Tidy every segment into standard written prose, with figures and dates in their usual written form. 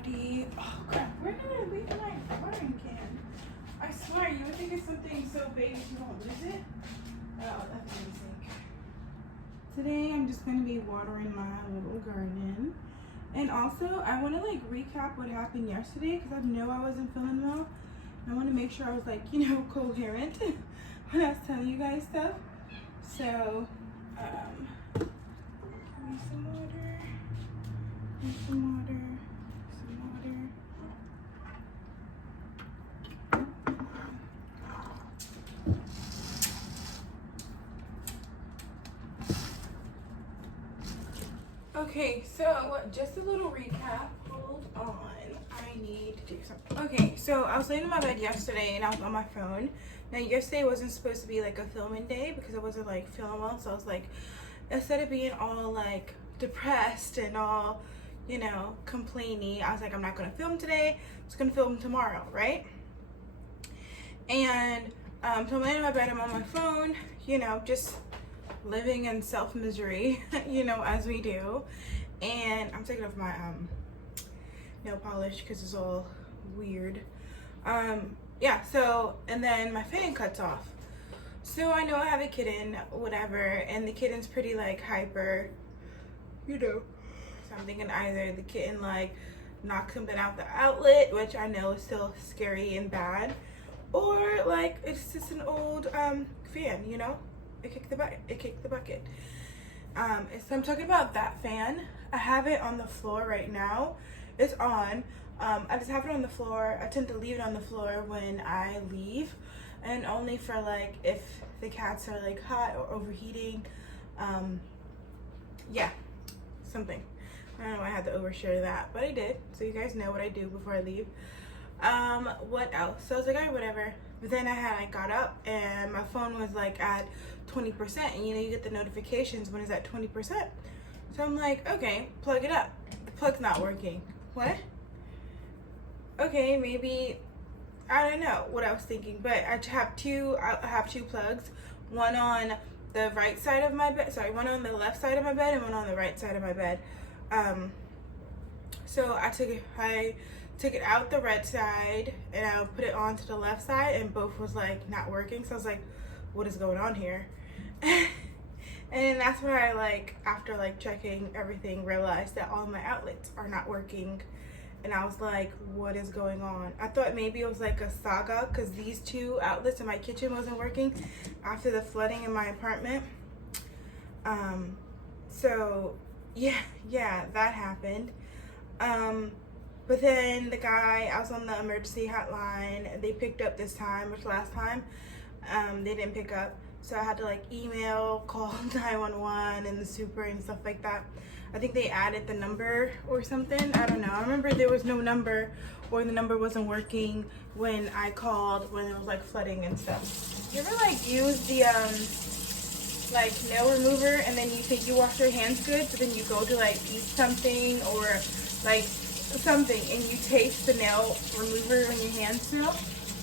everybody. Oh crap, where did I leave my watering can? I swear, you would think it's something so big you won't lose it. Oh, that's amazing. Today I'm just gonna be watering my little garden. And also, I wanna like recap what happened yesterday because I know I wasn't feeling well. I wanna make sure I was like, coherent when I was telling you guys stuff. So, give me some water. Some water. Okay, so just a little recap. Hold on. I need to do something. Okay, so I was laying in my bed yesterday and I was on my phone. Now, yesterday wasn't supposed to be like a filming day because I wasn't like feeling well. So I was like, instead of being all like depressed and all, complainy, I was like, I'm not gonna film today. I'm just gonna film tomorrow, right? And so I'm laying in my bed, I'm on my phone, just living in self-misery, as we do. And I'm taking off my nail polish because it's all weird. Yeah, so, and then my fan cuts off. So I know I have a kitten, whatever, and the kitten's pretty like hyper, So I'm thinking either the kitten like knocked something out the outlet, which I know is still scary and bad, or like it's just an old fan, It kicked the bucket. So I'm talking about that fan. I have it on the floor right now. It's on. I just have it on the floor. I tend to leave it on the floor when I leave, and only for like if the cats are like hot or overheating. Yeah, something. I don't know why I had to overshare that, but I did. So you guys know what I do before I leave. What else? So I was like, alright, whatever. But then I got up and my phone was like at 20%, and you get the notifications when it's at 20%. So I'm like, okay, plug it up. The plug's not working. What? Okay, maybe, I don't know what I was thinking, but I have two plugs, one on the right side of my bed, one on the left side of my bed and one on the right side of my bed. So I took it out the right side and I put it onto the left side, and both was like not working. So I was like, what is going on here? And that's where I like, after like checking everything, realized that all my outlets are not working. And I was like, what is going on? I thought maybe it was like a saga because these two outlets in my kitchen wasn't working after the flooding in my apartment. So yeah, that happened. But then the guy, I was on the emergency hotline, they picked up this time, which last time they didn't pick up. So I had to like email, call 911 and the super and stuff like that. I think they added the number or something. I don't know. I remember there was no number, or the number wasn't working when I called when it was like flooding and stuff. You ever like use the like nail remover and then you think you wash your hands good, but then you go to like eat something or like something and you taste the nail remover on your hands still?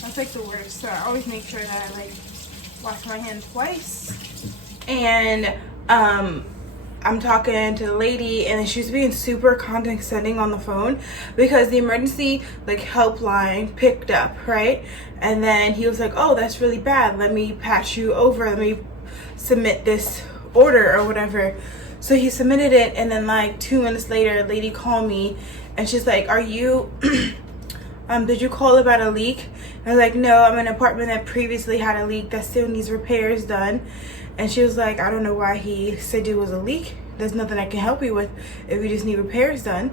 That's like the worst. So I always make sure that I like wash my hands twice. And I'm talking to the lady and she was being super condescending on the phone because the emergency like helpline picked up, right? And then he was like, oh, that's really bad, let me patch you over, let me submit this order or whatever. So he submitted it, and then like 2 minutes later a lady called me and she's like, are you did you call about a leak? I was like, no, I'm in an apartment that previously had a leak that still needs repairs done. And she was like, I don't know why he said it was a leak. There's nothing I can help you with if you just need repairs done.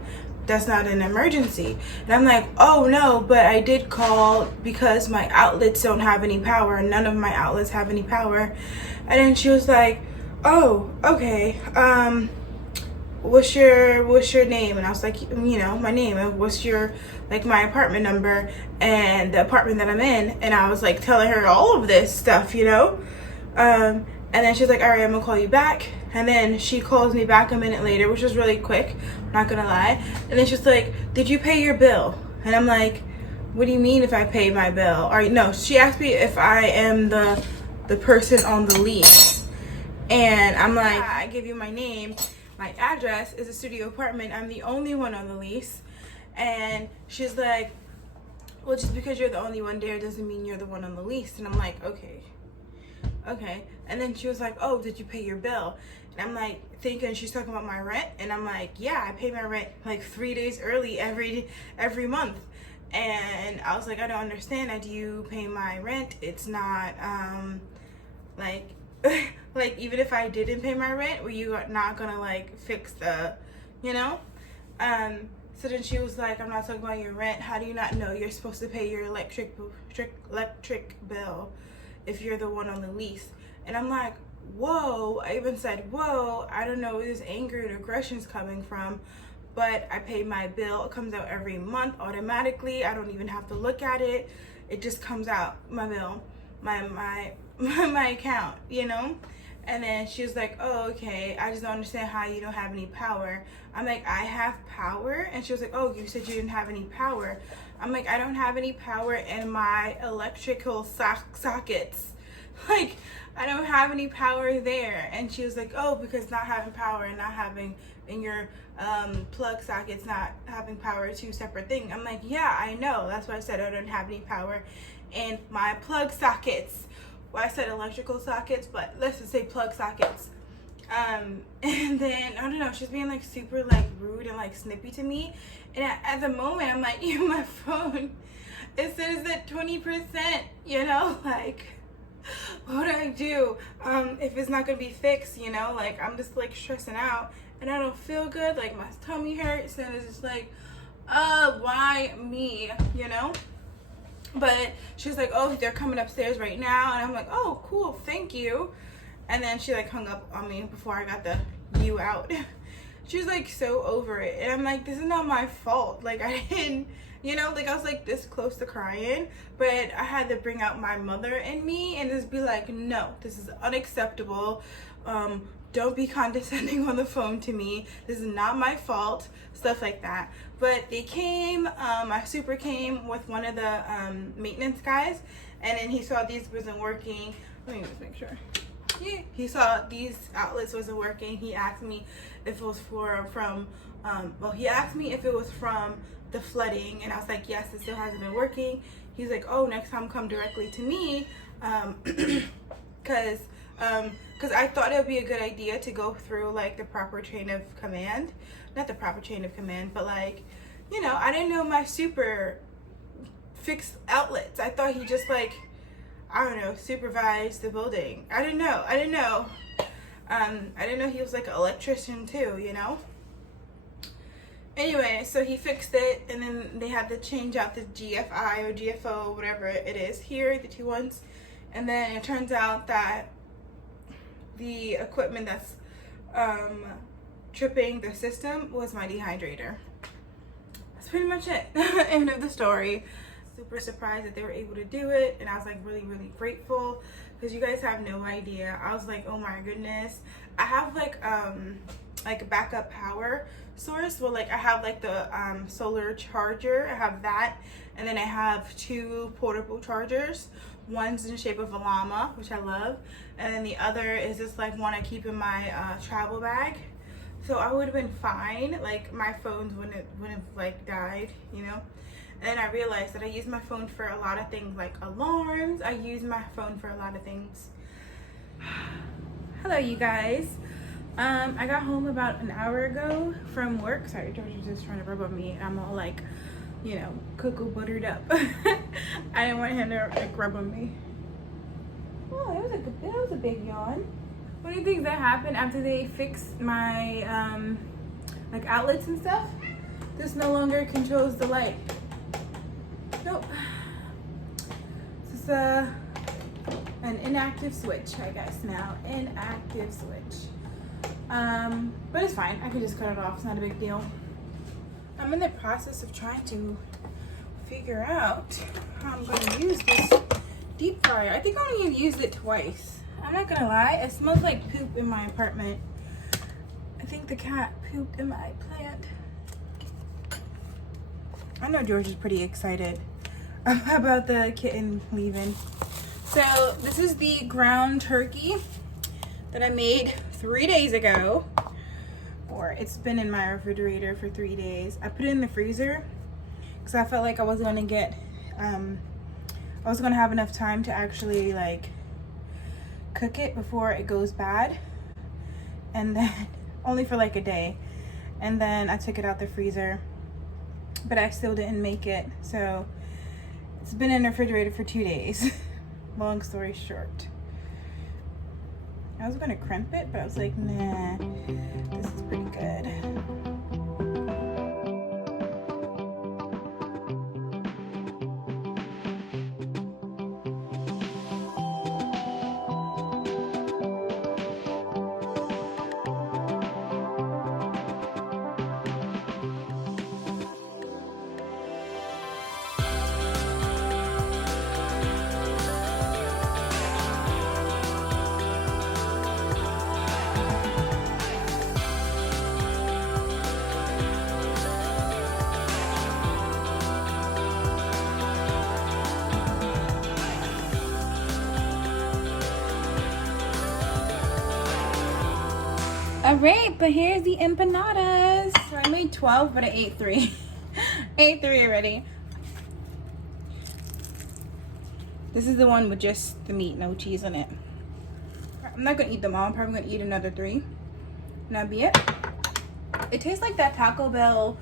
That's not an emergency. And I'm like, oh no, but I did call because my outlets don't have any power. None of my outlets have any power. And then she was like, oh, okay. What's your name? And I was like, my name. And what's your, like, my apartment number and the apartment that I'm in? And I was like telling her all of this stuff, and then she's like, all right, I'm gonna call you back. And then she calls me back a minute later, which was really quick, I'm not gonna lie. And then she's like, did you pay your bill? And I'm like, what do you mean if I paid my bill? Or no, she asked me if I am the person on the lease. And I'm like, I give you my name. My address is a studio apartment. I'm the only one on the lease. And she's like, well, just because you're the only one there doesn't mean you're the one on the lease. And I'm like, okay. And then she was like, oh, did you pay your bill? And I'm like thinking she's talking about my rent. And I'm like, yeah, I pay my rent like 3 days early every month. And I was like, I don't understand. I do pay my rent. It's not like like even if I didn't pay my rent, were you not gonna like fix the, you know? So then she was like, I'm not talking about your rent. How do you not know you're supposed to pay your electric bill if you're the one on the lease? And I'm like, whoa. I even said, whoa, I don't know where this anger and aggression's coming from, but I pay my bill. It comes out every month automatically. I don't even have to look at it. It just comes out, my bill, my account, you know? And then she was like, oh, okay, I just don't understand how you don't have any power. I'm like, I have power? And she was like, oh, you said you didn't have any power. I'm like, I don't have any power in my electrical sockets. Like, I don't have any power there. And she was like, oh, because not having power and not having in your plug sockets, not having power are two separate things. I'm like, yeah, I know. That's why I said I don't have any power in my plug sockets. Well, I said electrical sockets, but let's just say plug sockets. And then, I don't know, she's being like super like rude and like snippy to me. And at the moment, I'm like, you, my phone, it says that 20%, you know, like, what do I do? If it's not gonna be fixed, you know, like, I'm just like stressing out and I don't feel good, like my tummy hurts, and it's just like, why me, you know? But she was like, oh, they're coming upstairs right now. And I'm like, oh, cool, thank you. And then she like hung up on me before I got the you out. She was like so over it. And I'm like, this is not my fault. Like, I didn't, you know, like I was like this close to crying. But I had to bring out my mother in me and just be like, no, this is unacceptable. Don't be condescending on the phone to me. This is not my fault. Stuff like that. But they came, my super came with one of the maintenance guys, and then he saw these wasn't working. Let me just make sure. Yeah, he saw these outlets wasn't working. He asked me if it was he asked me if it was from the flooding, and I was like, yes, it still hasn't been working. He's like, oh, next time come directly to me, because I thought it would be a good idea to go through like the proper chain of command. Not the proper chain of command, but like, you know, I didn't know my super fixed outlets. I thought he just like, I don't know, supervised the building. I didn't know. I didn't know he was like an electrician too, you know? Anyway, so he fixed it, and then they had to change out the GFI or GFO, whatever it is here, the two ones. And then it turns out that the equipment that's tripping the system was my dehydrator. That's pretty much it. End of the story. Super surprised that they were able to do it, and I was like really, really grateful, because you guys have no idea. I was like, oh my goodness. I have like a backup power source. Well, like I have like the solar charger. I have that, and then I have two portable chargers. One's in the shape of a llama, which I love, and then the other is just like one I keep in my travel bag. So I would have been fine. Like my phones wouldn't have like died, you know. And then I realized that I use my phone for a lot of things, like alarms. I use my phone for a lot of things. Hello, you guys. I got home about an hour ago from work. Sorry, George was just trying to rub on me, and I'm all like, you know, cocoa buttered up. I didn't want him to like rub on me. Oh, that was a big yawn. One of the things that happened after they fixed my like outlets and stuff, this no longer controls the light. Nope. This is an inactive switch, I guess now. Inactive switch. But it's fine. I can just cut it off. It's not a big deal. I'm in the process of trying to figure out how I'm going to use this deep fryer. I think I only used it twice. I'm not gonna lie, it smells like poop in my apartment. I think the cat pooped in my plant. I know George is pretty excited about the kitten leaving. So this is the ground turkey that I made 3 days ago. for. It's been in my refrigerator for 3 days. I put it in the freezer because I felt like I was gonna get, I was gonna have enough time to actually like cook it before it goes bad. And then, only for like a day. And then I took it out the freezer, but I still didn't make it. So it's been in the refrigerator for 2 days. Long story short. I was gonna crimp it, but I was like, nah, this is pretty good. All right, but here's the empanadas. So I made 12, but I ate 3. Ate 3 already. This is the one with just the meat, no cheese on it. I'm not gonna eat them all. I'm probably gonna eat another 3. And that'll be it. It tastes like that Taco Bell.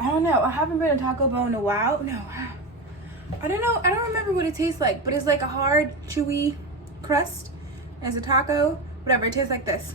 I don't know. I haven't been to Taco Bell in a while. No. I don't know. I don't remember what it tastes like, but it's like a hard, chewy crust as a taco. Whatever. It tastes like this.